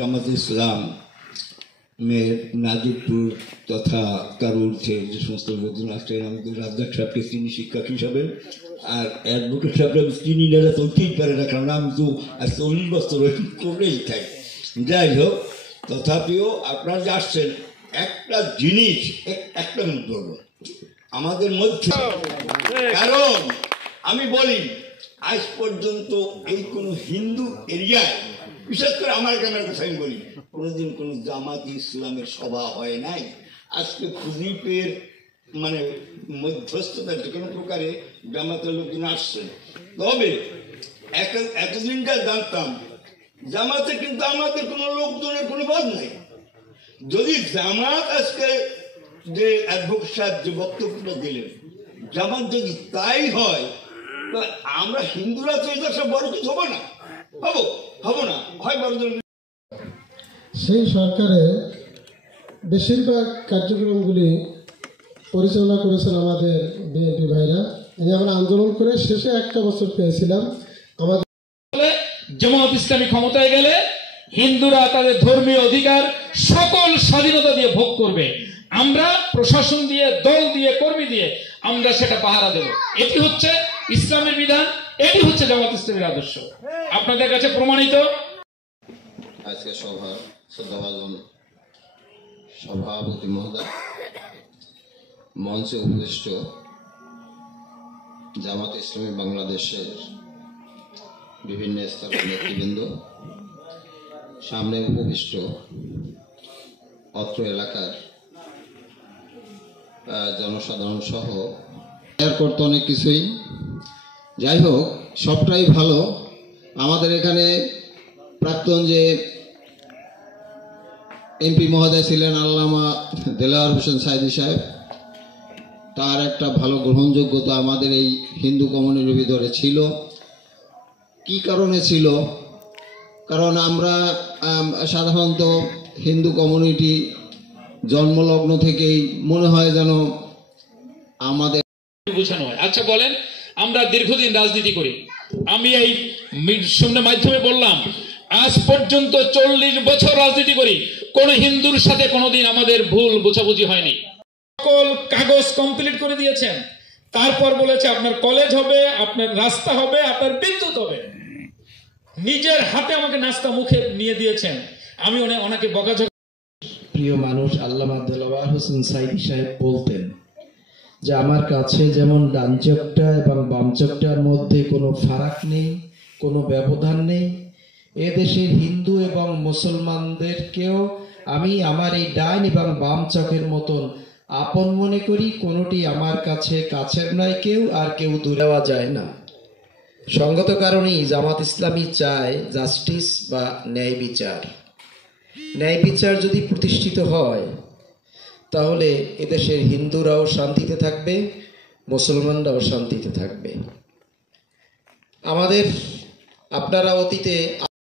জামাত ইসলাম মের নাজিরপুর তথা কারুরথের যে সমস্ত লোকজন আসছেন, আমি তো রাজ্জাক সাহেবকে চিনি শিক্ষক হিসাবে, আর অ্যাডভোকেট সাহেবকে আমি চিনি না, চলতেই পারে না, কারণ আমি তো আর 40 বছর করেই থাকি। যাই হোক, তথাপিও আপনারা যে আসছেন, একটা জিনিস একটা মিনিট বলবো আমাদের মধ্যে, কারণ আমি বলি আজ পর্যন্ত এই কোনো হিন্দু এরিয়ায়, বিশেষ করে আমার গ্রামের কথা আমি বলি, কোনোদিন কোনো জামাত ইসলামের সভা হয় নাই। আজকে খুজিপের মানে মধ্যস্থতার যে কোনো প্রকারে জামাতের লোকজন আসছে। তবে এতদিনটা জানতাম জামাতে কিন্তু আমাদের কোনো লোকজনের কোনো বাদ নাই। যদি জামাত আজকে যে অ্যাডভোকেট সাহেব যে বক্তব্যটা দিলেন, জামাত যদি তাই হয়, তো আমরা হিন্দুরা তো এটা সব বড় কিছু হবো না, হবো না, হয় বড়। সেই সরকারের বেশিরভাগ কার্যক্রমগুলি পরিচালনা করেছেন আমাদের বিএনপি ভাইরা। আমরা আন্দোলন করে শেষে একটা বছর পেয়েছিলাম। আমাদের জামাত ইসলামী ক্ষমতায় গেলে হিন্দুরা তাদের ধর্মীয় অধিকার সকল স্বাধীনতা দিয়ে ভোগ করবে। আমরা প্রশাসন দিয়ে, দল দিয়ে, কর্মী দিয়ে আমরা সেটা পাহারা দেব। এটি হচ্ছে ইসলামের বিধান, এটি হচ্ছে জামাত ইসলামের আদর্শ। আপনাদের কাছে প্রমাণিত। আজকে সভার শ্রদ্ধাভাজন সভাপতি মহোদয়, মঞ্চে উপবিষ্ট জামাত ইসলামী বাংলাদেশের বিভিন্ন স্তরের নেতৃবৃন্দ, সামনে উপবিষ্ট অত্র এলাকার জনসাধারণ সহ করতে অনেক কিছুই। যাই হোক, সবটাই ভালো। আমাদের এখানে প্রাক্তন যে এমপি মহোদয় ছিলেন আল্লামা দেলাওয়ার হোসেন সাইদি সাহেব, তার একটা ভালো গ্রহণযোগ্যতা আমাদের এই হিন্দু কমিউনিটির ভিতরে ছিল। কি কারণে ছিল? কারণ আমরা সাধারণত হিন্দু কমিউনিটি জন্মলগ্ন থেকেই মনে হয় যেন আমাদের বোঝানো হয়। আচ্ছা বলেন, আমরা দীর্ঘদিন রাজনীতি করি। আমি এই মাধ্যমে বললাম, আজ পর্যন্ত 40 বছর রাজনীতি করি, কোন হিন্দুর সাথে কোনোদিন আমাদের ভুল বোঝাবুঝি হয়নি। সকল কাগজ কমপ্লিট করে দিয়েছেন, তারপর বলেছে আপনার কলেজ হবে, আপনার রাস্তা হবে, আপনার বিদ্যুৎ হবে। নিজের হাতে আমাকে নাস্তা মুখে নিয়ে দিয়েছেন। আমি ওনাকে বকাঝকা। প্রিয় মানুষ আল্লামা দেলাওয়ার হোসেন সাইদি সাহেব বলতেন যে আমার কাছে যেমন ডান চোখটা এবং বাম চোখটার মধ্যে কোনো ফারাক নেই, কোনো ব্যবধান নেই। এদেশের হিন্দু এবং মুসলমানদেরকেও আমি আমার এই ডান এবং বাম চোখের মতন আপন মনে করি। কোনোটি আমার কাছে কাছের নয় কেউ, আর কেউ দূরে দেওয়া যায় না। সঙ্গত কারণেই জামাত ইসলামী চায় জাস্টিস বা ন্যায় বিচার। ন্যায় বিচার যদি প্রতিষ্ঠিত হয়, তাহলে এদেশের হিন্দুরাও শান্তিতে থাকবে, মুসলমানরাও শান্তিতে থাকবে। আপনারা অতীতে